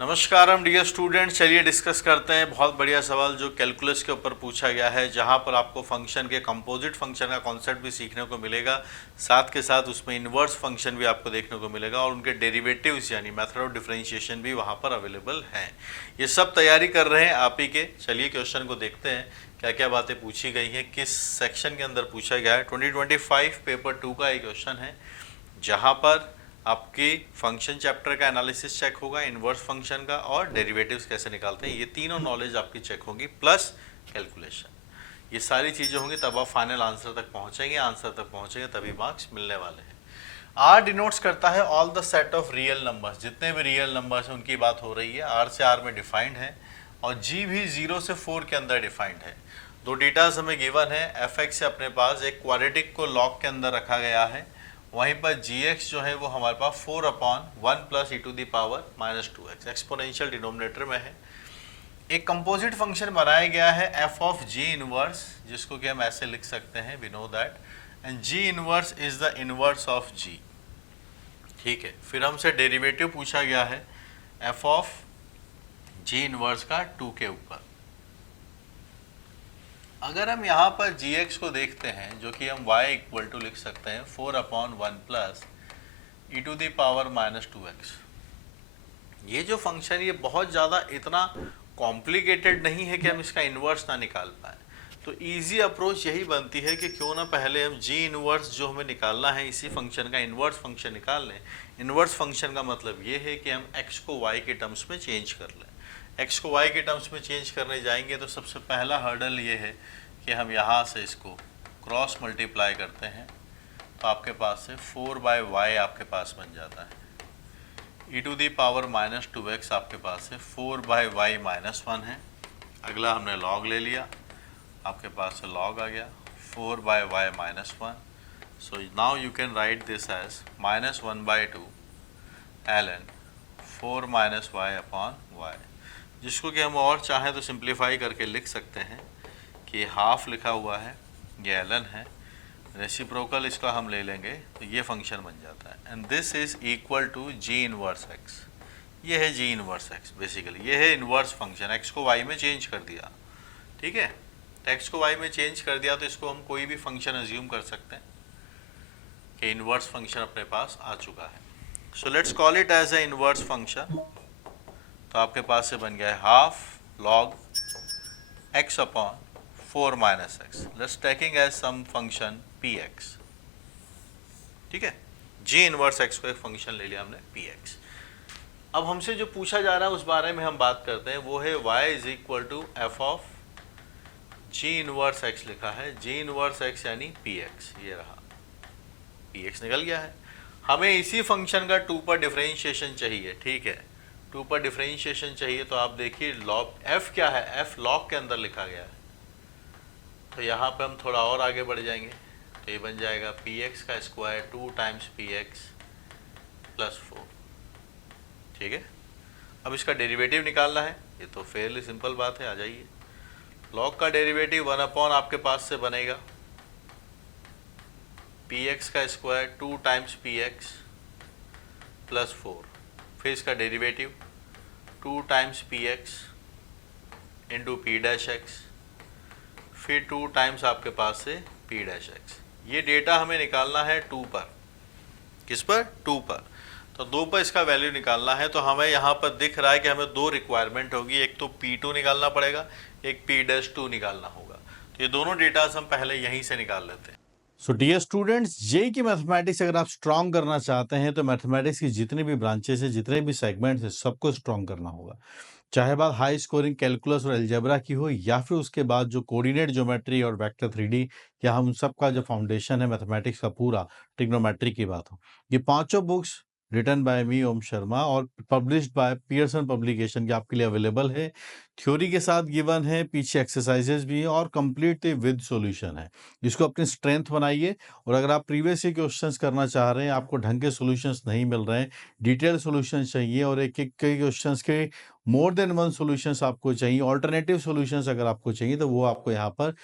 नमस्कार हम dear student, चलिए डिस्कस करते हैं बहुत बढ़िया सवाल जो कैलकुलस के ऊपर पूछा गया है, जहां पर आपको फंक्शन के कंपोजिट फंक्शन का कॉन्सेप्ट भी सीखने को मिलेगा, साथ के साथ उसमें इन्वर्स फंक्शन भी आपको देखने को मिलेगा और उनके डेरिवेटिव्स यानी मेथड ऑफ डिफरेंशिएशन भी वहां पर अवेलेबल हैं। ये सब तैयारी कर रहे हैं आप ही के। चलिए क्वेश्चन को देखते हैं क्या क्या बातें पूछी गई हैं, किस सेक्शन के अंदर पूछा गया है। 2025 पेपर 2 का एक क्वेश्चन है जहाँ पर आपकी फंक्शन चैप्टर का एनालिसिस चेक होगा, इन्वर्स फंक्शन का और डेरिवेटिव्स कैसे निकालते हैं, ये तीनों नॉलेज आपकी चेक होगी, प्लस कैलकुलेशन। ये सारी चीज़ें होंगी, तब आप फाइनल आंसर तक पहुंचेंगे। आंसर तक पहुंचेंगे तभी मार्क्स मिलने वाले हैं। आर डिनोट्स करता है all the set of real numbers, जितने भी रियल नंबर्स हैं उनकी बात हो रही है। आर से आर में डिफाइंड है और जी भी 0 से 4 के अंदर डिफाइंड है। दो डेटाज हमें गिवन है। एफ एक्स से अपने पास एक क्वाड्रेटिक को लॉग के अंदर रखा गया है, वहीं पर जी एक्स जो है वो हमारे पास 4/1 plus e to the power -2x exponential denominator में है। एक कंपोजिट फंक्शन बनाया गया है एफ ऑफ जी इनवर्स, जिसको कि हम ऐसे लिख सकते हैं, we know that, and g inverse is the inverse of g. ठीक है, फिर हमसे डेरिवेटिव पूछा गया है एफ ऑफ जी इनवर्स का 2 के ऊपर। अगर हम यहाँ पर gx को देखते हैं, जो कि हम y इक्वल टू लिख सकते हैं 4/1 plus e to the power -2x। ये जो फंक्शन ये बहुत ज़्यादा इतना कॉम्प्लिकेटेड नहीं है कि हम इसका इन्वर्स ना निकाल पाए। तो इजी अप्रोच यही बनती है कि क्यों ना पहले हम जी इन्वर्स जो हमें निकालना है इसी फंक्शन का इन्वर्स फंक्शन निकाल लें। इन्वर्स फंक्शन का मतलब ये है कि हम x को y के टर्म्स में चेंज कर लें। x को y के टर्म्स में चेंज करने जाएंगे तो सबसे पहला हर्डल ये है कि हम यहाँ से इसको क्रॉस मल्टीप्लाई करते हैं, तो आपके पास से 4/y आपके पास बन जाता है। ई टू दी पावर -2x आपके पास से 4/y -1 है। अगला हमने log ले लिया, आपके पास से log आ गया 4/y -1। So now you can write this as -1/2 ln 4 - y/y, जिसको कि हम और चाहें तो सिंप्लीफाई करके लिख सकते हैं कि हाफ लिखा हुआ है, ये ln है, रेसिप्रोकल इसका हम ले लेंगे तो ये फंक्शन बन जाता है। And this is equal to g inverse x। ये है जी इनवर्स x, बेसिकली ये है इनवर्स फंक्शन। x को y में चेंज कर दिया, ठीक है, तो x को y में चेंज कर दिया तो इसको हम कोई भी फंक्शन अज्यूम कर सकते हैं कि इनवर्स फंक्शन अपने पास आ चुका है। So let's call it as a inverse function. तो आपके पास से बन गया है half log x/4 - x, let's taking as some function px। ठीक है, जी इनवर्स x को एक फंक्शन ले लिया हमने px। अब हमसे जो पूछा जा रहा है उस बारे में हम बात करते हैं, वो है y is equal to f of g inverse x लिखा है। जी इनवर्स x यानी px, ये रहा px निकल गया है। हमें इसी फंक्शन का 2 पर डिफरेंशिएशन चाहिए। ठीक है, 2 पर डिफरेंशिएशन चाहिए, तो आप देखिए लॉग f क्या है, f लॉग के अंदर लिखा गया है। तो यहाँ पे हम थोड़ा और आगे बढ़ जाएंगे तो ये बन जाएगा px का स्क्वायर 2 टाइम्स px प्लस 4। ठीक है, अब इसका डेरिवेटिव निकालना है, ये तो फेयरली सिंपल बात है, आ जाइए। लॉग का डेरिवेटिव 1/ आपके पास से बनेगा px का स्क्वायर 2 टाइम्स px प्लस 4, फिर इसका derivative 2 times px into p'(x), फिर 2 टाइम्स आपके पास से p'(x). ये डेटा हमें निकालना है 2 पर। किस पर? 2 पर। तो 2 पर इसका वैल्यू निकालना है, तो हमें यहाँ पर दिख रहा है कि हमें 2 रिक्वायरमेंट होगी, एक तो p2 निकालना पड़ेगा, एक p'2 निकालना होगा। तो ये दोनों डेटास हम पहले यहीं से निकाल लेते हैं। सो डियर स्टूडेंट्स, जेई की मैथमेटिक्स अगर आप स्ट्रॉन्ग करना चाहते हैं तो मैथमेटिक्स की जितनी भी ब्रांचेस है, जितने भी सेगमेंट्स हैं, सबको स्ट्रॉन्ग करना होगा। चाहे बात हाई स्कोरिंग कैलकुलस और अलजेब्रा की हो, या फिर उसके बाद जो कोऑर्डिनेट ज्योमेट्री और वेक्टर 3D, या हम सबका जो फाउंडेशन है मैथमेटिक्स का पूरा ट्रिग्नोमेट्री की बात हो, ये पांचों बुक्स रिटन बाय मी ओम शर्मा और पब्लिश्ड बाय पियर्सन पब्लिकेशन के आपके लिए अवेलेबल है। थ्योरी के साथ गिवन है, पीछे एक्सरसाइजेस भी है और कंप्लीटली विद सॉल्यूशन है। इसको अपनी स्ट्रेंथ बनाइए। और अगर आप प्रीवियस ईयर क्वेश्चंस करना चाह रहे हैं, आपको ढंग के सॉल्यूशंस नहीं मिल रहे हैं, डिटेल सॉल्यूशंस चाहिए और एक एक कई क्वेश्चंस के मोर देन वन सॉल्यूशंस आपको चाहिए, ऑल्टरनेटिव सॉल्यूशंस अगर आपको चाहिए, तो वो आपको यहाँ पर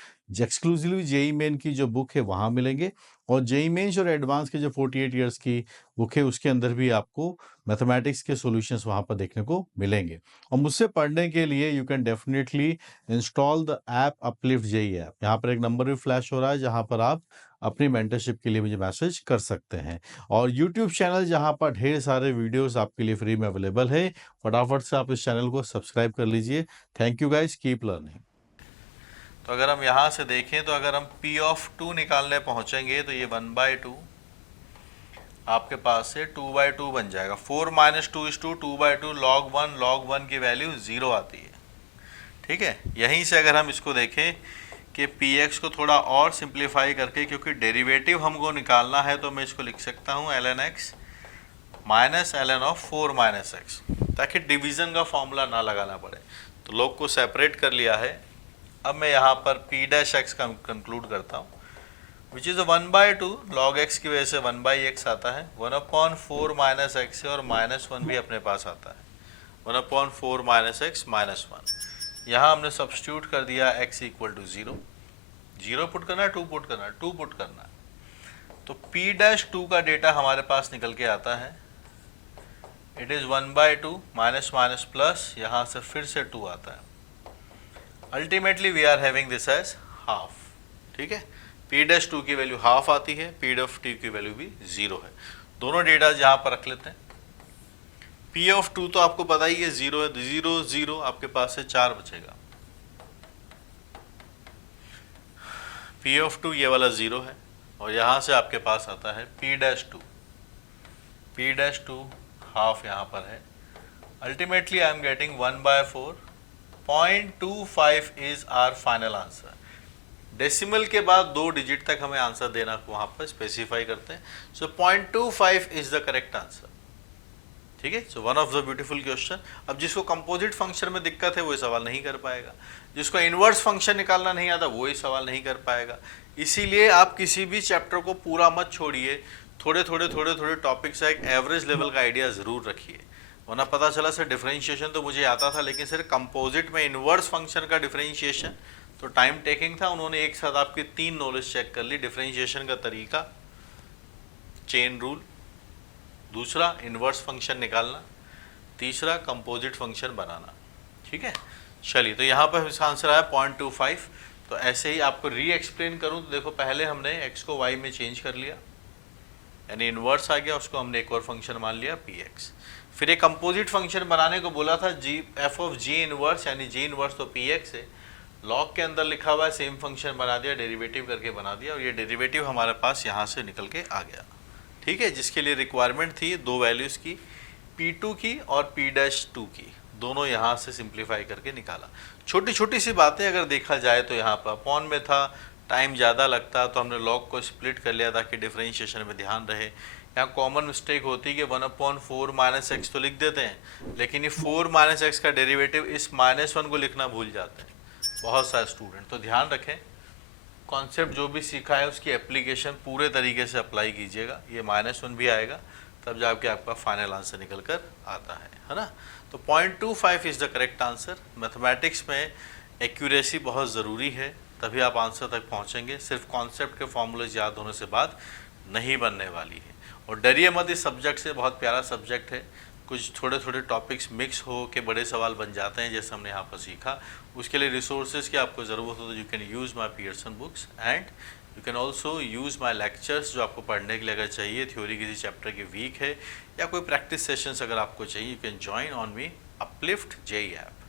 एक्सक्लूसिवली जेई मेन की जो बुक है वहाँ मिलेंगे। और जेई मेन्स और एडवांस के जो 48 ईयर्स की बुक है उसके अंदर भी आपको मैथमेटिक्स के सॉल्यूशंस वहाँ पर देखने को मिलेंगे। और मुझसे पढ़ने के लिए you can definitely install the app Uplift JEE app. यहाँ पर एक नंबर भी फ्लैश हो रहा है जहाँ पर आप अपनी मेंटरशिप के लिए मुझे मैसेज कर सकते हैं। और यूट्यूब चैनल जहाँ पर ढेर सारे वीडियोस आपके लिए फ्री में अवेलेबल है, फटाफट से आप इस चैनल को सब्सक्राइब कर लीजिए। Thank you guys, keep learning. तो अगर हम यहाँ से देखें तो अगर हम P ऑफ 2 निकालने पहुँचेंगे तो ये 1/2 आपके पास से 2/2 बन जाएगा। 4 - 2 = 2/2 log 1 की वैल्यू 0 आती है। ठीक है, यहीं से अगर हम इसको देखें कि px को थोड़ा और सिंप्लीफाई करके, क्योंकि डेरिवेटिव हमको निकालना है, तो मैं इसको लिख सकता हूँ ln x minus ln of 4 - x, ताकि डिवीज़न का फॉर्मूला ना लगाना पड़े। तो log को सेपरेट कर लिया है। अब मैं यहाँ पर p' का कंक्लूड करता हूँ, विच इज़ 1/2 log x की वजह से 1/x आता है। 1/4 - x है और -1 भी अपने पास आता है। 1/4 - x -1, यहाँ हमने सब्स्टिट्यूट कर दिया x = 0। 0 पुट करना है, 2 पुट करना है, 2 पुट करना है। तो p' का डेटा हमारे पास निकल के आता है, इट इज़ 1/2 माइनस प्लस, यहाँ से फिर से 2 आता है। Ultimately we are having this as half. ठीक है, p' की वैल्यू हाफ आती है, p' की वैल्यू भी 0 है। दोनों डेटा यहाँ पर रख लेते हैं। p ऑफ 2 तो आपको पता ही है 0 है, 0 0 आपके पास से 4 बचेगा। p ऑफ 2 ये वाला 0 है, और यहाँ से आपके पास आता है p'2। p' हाफ यहाँ पर है। Ultimately I am getting 1/4। 0.25 is our final answer. Decimal के बाद 2 डिजिट तक हमें आंसर देना वहाँ पर स्पेसिफाई करते हैं। सो 0.25 इज द करेक्ट आंसर। ठीक है, so one of the beautiful question. अब जिसको कंपोजिट फंक्शन में दिक्कत है वो ये सवाल नहीं कर पाएगा, जिसको इनवर्स फंक्शन निकालना नहीं आता वो ये सवाल नहीं कर पाएगा। इसीलिए आप किसी भी चैप्टर को पूरा मत छोड़िए, थोड़े थोड़े टॉपिक्स का एक एवरेज लेवल का आइडिया ज़रूर रखिए, वरना पता चला सर डिफरेंशिएशन तो मुझे आता था, लेकिन सर कंपोजिट में इनवर्स फंक्शन का डिफरेंशिएशन तो टाइम टेकिंग था। उन्होंने एक साथ आपकी 3 नॉलेज चेक कर ली, डिफरेंशिएशन का तरीका, चेन रूल, दूसरा इनवर्स फंक्शन निकालना, तीसरा कंपोजिट फंक्शन बनाना। ठीक है, चलिए, तो यहाँ पर इसका आंसर आया 0.25। तो ऐसे ही आपको री एक्सप्लेन करूँ तो देखो, पहले हमने x को y में चेंज कर लिया, यानी इनवर्स आ गया, उसको हमने एक और फंक्शन मान लिया px। फिर एक कंपोजिट फंक्शन बनाने को बोला था f ऑफ g इनवर्स, यानी g इनवर्स तो px है, लॉग के अंदर लिखा हुआ है, सेम फंक्शन बना दिया, डेरिवेटिव करके बना दिया, और ये डेरिवेटिव हमारे पास यहाँ से निकल के आ गया। ठीक है, जिसके लिए रिक्वायरमेंट थी 2 वैल्यूज़ की, p2 की और p'2 की, दोनों यहाँ से सिंप्लीफाई करके निकाला। छोटी छोटी सी बातें अगर देखा जाए तो यहाँ पर अपॉन में था, टाइम ज़्यादा लगता तो हमने लॉग को स्प्लिट कर लिया ताकि डिफरेंशिएशन में ध्यान रहे। यहाँ कॉमन मिस्टेक होती है कि 1/4 - x तो लिख देते हैं, लेकिन ये 4 - x का डेरिवेटिव इस -1 को लिखना भूल जाते हैं बहुत सारे स्टूडेंट। तो ध्यान रखें, कॉन्सेप्ट जो भी सीखा है उसकी एप्लीकेशन पूरे तरीके से अप्लाई कीजिएगा। ये -1 भी आएगा तब जाके आपका फाइनल आंसर निकल कर आता है ना। तो 0.25 is the correct answer. Mathematics में एक्यूरेसी बहुत ज़रूरी है, तभी आप आंसर तक पहुंचेंगे। सिर्फ कॉन्सेप्ट के फॉर्मूलेज याद होने से बात नहीं बनने वाली है। और डरिए मत, इस सब्जेक्ट से, बहुत प्यारा सब्जेक्ट है। कुछ थोड़े टॉपिक्स मिक्स हो के बड़े सवाल बन जाते हैं, जैसे हमने यहाँ पर सीखा। उसके लिए रिसोर्सेज की आपको ज़रूरत हो तो you can use my Pearson books, and you can also use my lectures, जो आपको पढ़ने के लिए अगर चाहिए, थ्योरी किसी चैप्टर की वीक है या कोई प्रैक्टिस सेशंस अगर आपको चाहिए, you can join on me Uplift JEE app.